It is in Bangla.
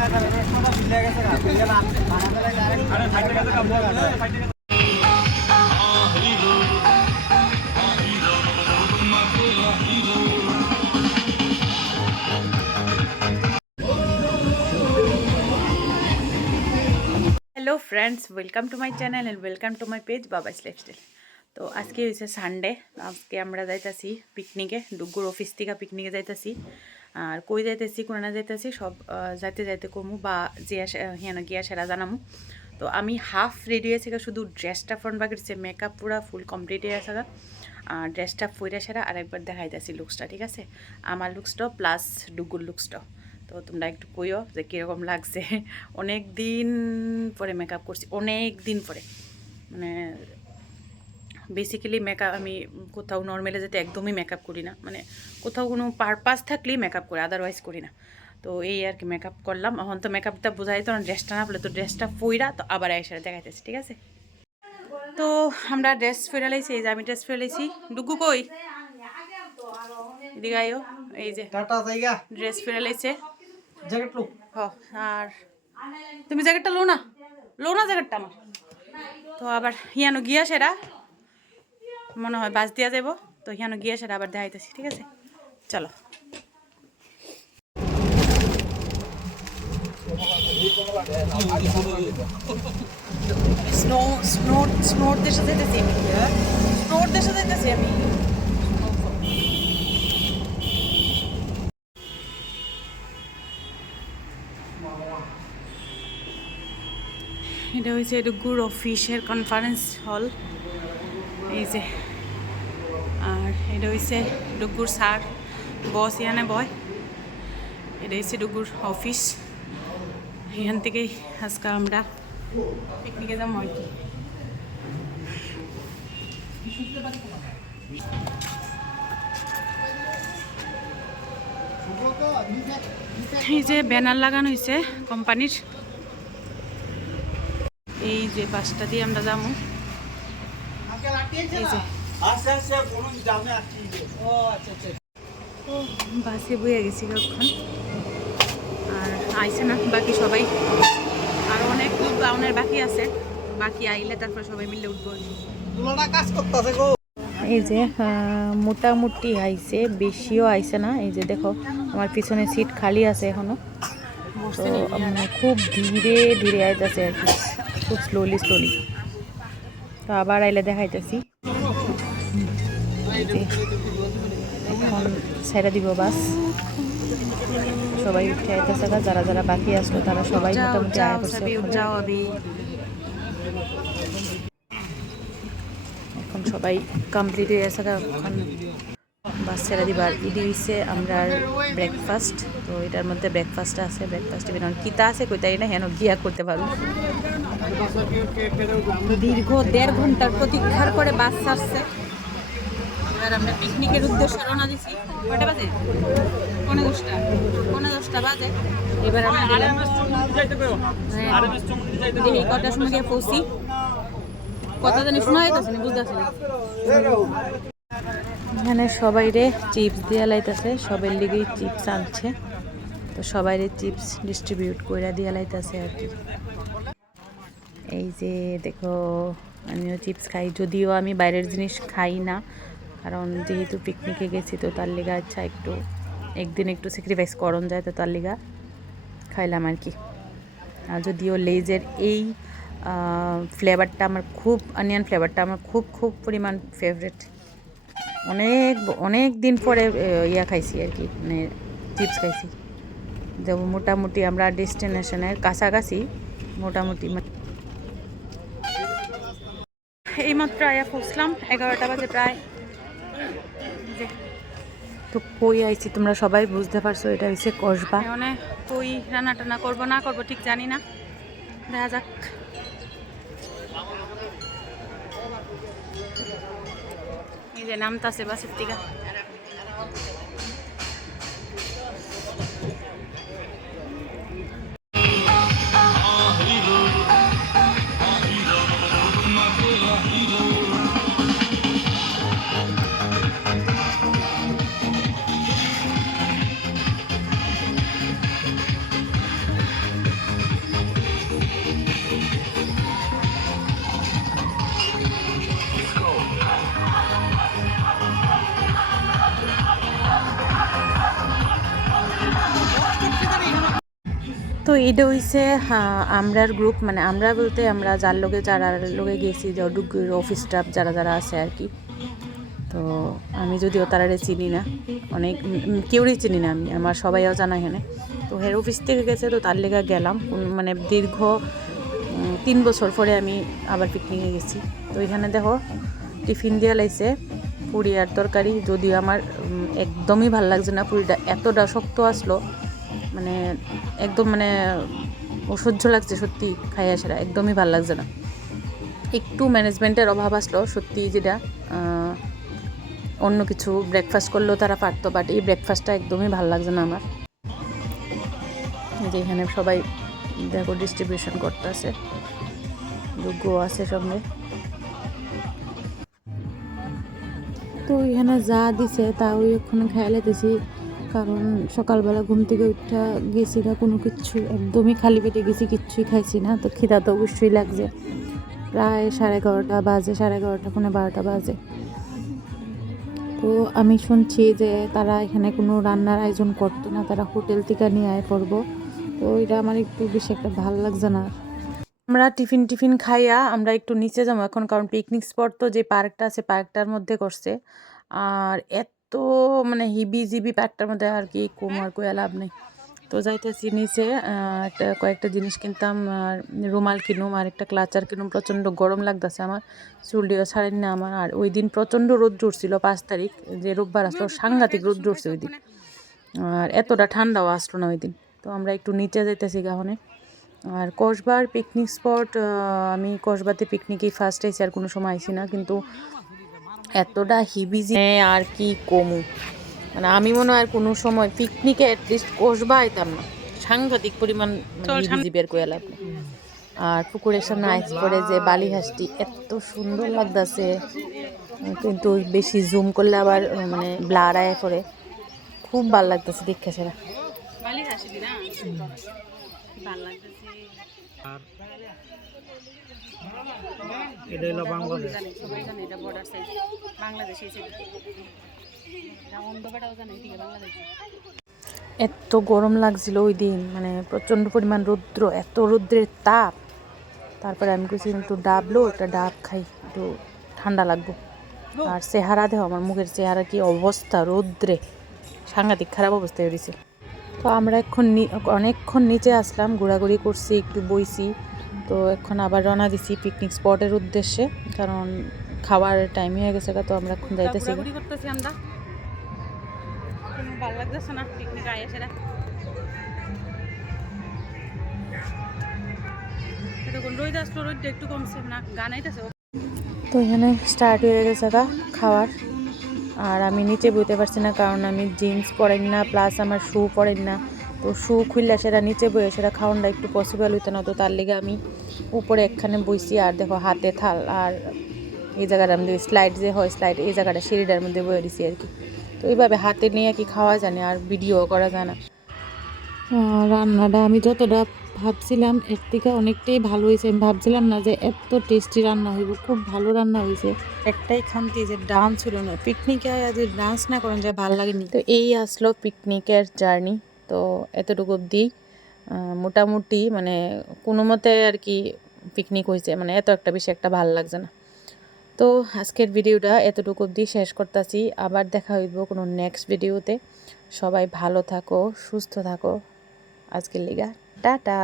Hello friends, welcome to my channel and welcome to my page Babai's lifestyle. তো আজকে হয়েছে সানডে। আজকে আমরা যাইতাছি পিকনিকে, ডুগুর অফিস থেকে পিকনিকে যাইতাছি। আর কই যাইতেছি কোন না যাইতেছি সব যাইতে যাইতে কমু বা জিয়া হিয়ান গিয়া সেরা জানামু। তো আমি হাফ রেডি হয়েছে, শুধু ড্রেসটা ফ্রন্ট বাকি মেকআপ পুরা ফুল কমপ্লিট হয়ে আছে। আর ড্রেসটা ফইরা সেরা আরেকবার দেখাইতেছি লুকসটা, ঠিক আছে? আমার লুকসটাও প্লাস ডুগুর লুকসটাও। তো তোমরা একটু কইও যে কীরকম লাগছে। অনেক দিন পরে মেকআপ করছি, অনেক দিন পরে। মানে বেসিক্যালি মেকআপ আমি কোথাও নর্মালে যেতে একদমই মেকআপ করি না, মানে কোথাও কোনো পারপাস থাকলেই মেকআপ করি, আদারওয়াইজ করি না। তো এই আর কি মেকআপ করলাম। এখন তো মেকআপটা বোঝাই তো না, ড্রেসটা না বলে তো ড্রেসটা ফইরা তো আবার এসে দেখাইতেছি, ঠিক আছে? তো আমরা ড্রেস ফেরা লাইছি, এই যে আমি ড্রেস ফেরা লাইছি। ডুগু কই? এদিকে আইও। এই যে ড্রেস ফেরা লাইছে। জ্যাকেট লো। আর তুমি জ্যাকেটটা লো না, জ্যাকেটটা আমার। তো আবার হিয়ানো গিয়া সেরা মনে হয় বাস দিয়া যাব, তো হিয়ানো গিয়া সেরা আবার দেখাইতেছি, ঠিক আছে? চলো। স্নোর দেশে যাইতেছি আমি, স্নোর দেশে যাইতেছি আমি। এটা হয়েছে ডুগুর অফিসের কনফারেন্স হল, এই যে। আর এটা হয়েছে ডুগুর স্যার বস ইয়ানে বয়। এটা হচ্ছে ডুগুর অফিস। এখান থেকেই আজকে আমরা পিকনিকে যাবো আর কি। এই যে ব্যানার লাগানো হয়েছে কোম্পানির, এই যে বাসটা দিয়ে আমরা যাবো। বাসে বইয়া গেছি কখন, আর আইসে না বাকি সবাই। আর অনেক লোক গাউনের বাকি আছে, বাকি আইলে তারপর সবাই মিলে উঠবো। এই যে মোটামুটি আইছে, বেশিও আইছে না। এই যে দেখো আমার পিছনে সিট খালি আছে এখনো। তো মানে খুব ধীরে ধীরে আইতেছে আর কি, খুব স্লোলি। তো আবার আইলে দেখাইতেছি। এখন ছেড়ে দিব বাস, সবাই উঠে আইতেছে। যারা যারা বাকি আসলো তারা সবাই মোটামুটি আয়া করছে। এখন সবাই কমপ্লিট হয়ে গেছে, এখন বাস ছেড়ে দিবার। ইডি হইছে আমরা ব্রেকফাস্ট। তো এটার মধ্যে ব্রেকফাস্টটা আছে, ব্রেকফাস্টে বেরোন কিতা আছে কইতাই না, হেন গিয়া করতে পারবো। দীর্ঘ 1.5 ঘন্টার প্রতীক্ষার পরে বাস ছাড়ছে। এবার আমরা পিকনিকের উদ্দেশ্যে রওনা দিছি। কয়টা বাজে? 10:30 বাজে। এবার আমরা দেখি কটার সময় গিয়ে পৌঁছি। কত জানি শোনা যাইতেছে না, বুঝতেছি না। এখানে সবাই রে চিপস দিয়া লাইতেছে, সবার লিগেই চিপস আনছে। তো সবাই রে চিপস ডিস্ট্রিবিউট করে দিয়া লাইতেছে আর কি। এই যে দেখো আমিও চিপস খাই, যদিও আমি বাইরের জিনিস খাই না, কারণ যেহেতু পিকনিকে গেছি তো তার লিগা আচ্ছা একটু একদিন একটু স্যাক্রিফাইস করন যায়, তো তার লিগা খাইলাম আর কি। আর যদিও লেজের এই ফ্লেভারটা আমার খুব, অনিয়ন ফ্লেভারটা আমার খুব পরিমাণ ফেভারিট। অনেক দিন পরে ইয়া খাইছি আর কি, মানে চিপস খাইছি। যেমন মোটামুটি আমরা ডেস্টিনেশনের কাছাকাছি মোটামুটি। এইমাত্র আয়া পৌঁছলাম, 11টা বাজে প্রায়। তো কই আইছি তোমরা সবাই বুঝতে পারছো, এটা হচ্ছে কসবা। মানে কই রান্না টান্না করবো না করবো ঠিক জানি না, দেখা যাক। এই যে নামতাছে বাসের থেকে। তো এটা হইছে আমরার গ্রুপ, মানে আমরা বলতে আমরা যার লোকে গেছি, ডুগুর অফিস স্টাফ যারা যারা আছে আর কি। তো আমি যদিও তারারে চিনি না, অনেক কেউই চিনি না, আমি আমার সবাইও জানা এখানে। তো হেড অফিস থেকে গেছে, তো তার লেগে গেলাম, মানে দীর্ঘ 3 বছর পরে আমি আবার পিকনিকে গেছি। তো এখানে দেখো টিফিন দিয়ে লাইছে পুরি আর তরকারি, যদিও আমার একদমই ভাল লাগছে না, পুরিটা এতটা শক্ত আসলো, মানে একদম মানে অসহ্য লাগছে সত্যি, খাইয়া সেরা একদমই ভাল লাগছে না। একটু ম্যানেজমেন্টের অভাব আসলো সত্যি, যেটা অন্য কিছু ব্রেকফাস্ট করলেও তারা পারতো, বাট এই ব্রেকফাস্টটা একদমই ভাল লাগছে না আমার। যে এখানে সবাই দেখো ডিস্ট্রিবিউশন করতে আছে, যোগ্য আছে সঙ্গে। তো এখানে যা দিছে তা ওই ওখানে খেয়াল লেতেছি, কারণ সকালবেলা ঘুম থেকে উঠা গেছি না, কোনো কিছু একদমই খালি পেটে গেছি, কিচ্ছুই খাইছি না। তো খিদা তো অবশ্যই লাগছে, প্রায় 11:30 বাজে, 11:30 12টা বাজে। তো আমি শুনছি যে তারা এখানে কোনো রান্নার আয়োজন করতো না, তারা হোটেল থেকে নিয়ে আয় পড়বো। তো এটা আমার একটু বেশি একটা ভালো লাগছে না। আমরা টিফিন খাইয়া আমরা একটু নিচে যাবো এখন, কারণ পিকনিক স্পট তো যে পার্কটা আছে পার্কটার মধ্যে করছে, আর এত মানে হিবি জিবি পার্কটার মধ্যে আর কি কম আর কই লাভ নেই। তো যাইতেছি নিচে, কয়েকটা জিনিস কিনতাম, রুমাল কিনুম আর একটা ক্লাচার কিনুম। প্রচণ্ড গরম লাগতেছে আমার, চুলটিও ছাড়েন না আমার। আর ওই দিন প্রচণ্ড রোদ্র উঠছিল, 5 তারিখ যে রোববার আসলো, সাংঘাতিক রোদ্র উঠছে ওই দিন, আর এতটা ঠান্ডাও আসলো না ওই দিন। তো আমরা একটু নিচে যাইতেছি গাহনে। আর কসবার পিকনিক স্পট, আমি কসবাতে পিকনিকেই ফার্স্ট আইছি, আর কোনো সময় আইছি না, কিন্তু এতটা হিবিজি আর কি কমু, মানে আমি মনে হয় কোনো সময় পিকনিকে অ্যাটলিস্ট কসবা আইতাম না, সাংঘাতিক পরিমাণ হিবিজি বের করে লাভ। আর পুকুরের সামনে আইস পড়ে যে বালিহাঁসটি এত সুন্দর লাগতেছে, কিন্তু বেশি জুম করলে আবার মানে ব্লার আয় পড়ে, খুব ভাল লাগতেছে দেখে সেরা। আর এটা হলো বাংলাদেশ। এত গরম লাগছিল ওই দিন, মানে প্রচণ্ড পরিমাণ রৌদ্র, এত রৌদ্রের তাপ। তারপরে আমি কিছু একটু ডাবলো, একটা ডাব খাই, একটু ঠান্ডা লাগবো। আর চেহারা দেখো আমার মুখের চেহারা কি অবস্থা, রৌদ্রে সাংঘাতিক খারাপ অবস্থায় হয়েছে। তো আমরা অনেকক্ষণ নিচে আসলাম, ঘোরাঘুরি করছি, একটু বইছি। তো এখন আবার রওনা দিছি পিকনিক স্পটের উদ্দেশ্যে, কারণ খাওয়ার টাইম হয়ে গেছে। তো আমরা এখন যাইতেছি, ঘোরাঘুরি করতেছি আমরা, ভালো লাগতেছে না পিকনিক আয়া সেরা। রোদ আসলো, রোদটা একটু কমছে না, গান আইতেছে। তো এখানে স্টার্ট হয়ে গেছে খাওয়ার, আর আমি নিচে বইতে পারছি না, কারণ আমি জিন্স পরেন না, প্লাস আমার শু পরেন না। তো শু খুললে সেটা নিচে বইয়ে সেটা খাওয়ানটা একটু পসিবল হইতো না। তো তার লেগে আমি উপরে একখানে বইছি, আর দেখো হাতে থাল, আর এই জায়গাটার মধ্যে স্লাইড যে হয়, স্লাইড এই জায়গাটা সিঁড়িটার মধ্যে বয়ে দিছি আর কি। তো এইভাবে হাতে নিয়ে কি খাওয়া জানে, আর ভিডিও করা যায় না। রান্নাটা আমি যতটা ভাবছিলাম এর থেকে অনেকটাই ভালো হয়েছে। আমি ভাবছিলাম না যে এত টেস্টি রান্না হইব, খুব ভালো রান্না হয়েছে। একটাই খামতি যে ডান্স ছিল না, পিকনিকে যদি ডান্স না করেন যায় ভালো লাগেনি। তো এই আসলো পিকনিকের জার্নি। তো এতটুকু অবধি মোটামুটি মানে কোনো মতে আর কি পিকনিক হয়েছে, মানে এত একটা বেশি একটা ভালো লাগছে না। তো আজকের ভিডিওটা এতটুকু অবধি শেষ করতেছি, আবার দেখা হইব কোনো নেক্সট ভিডিওতে। সবাই ভালো থাকো, সুস্থ থাকো, আজকের লিগা টাটা।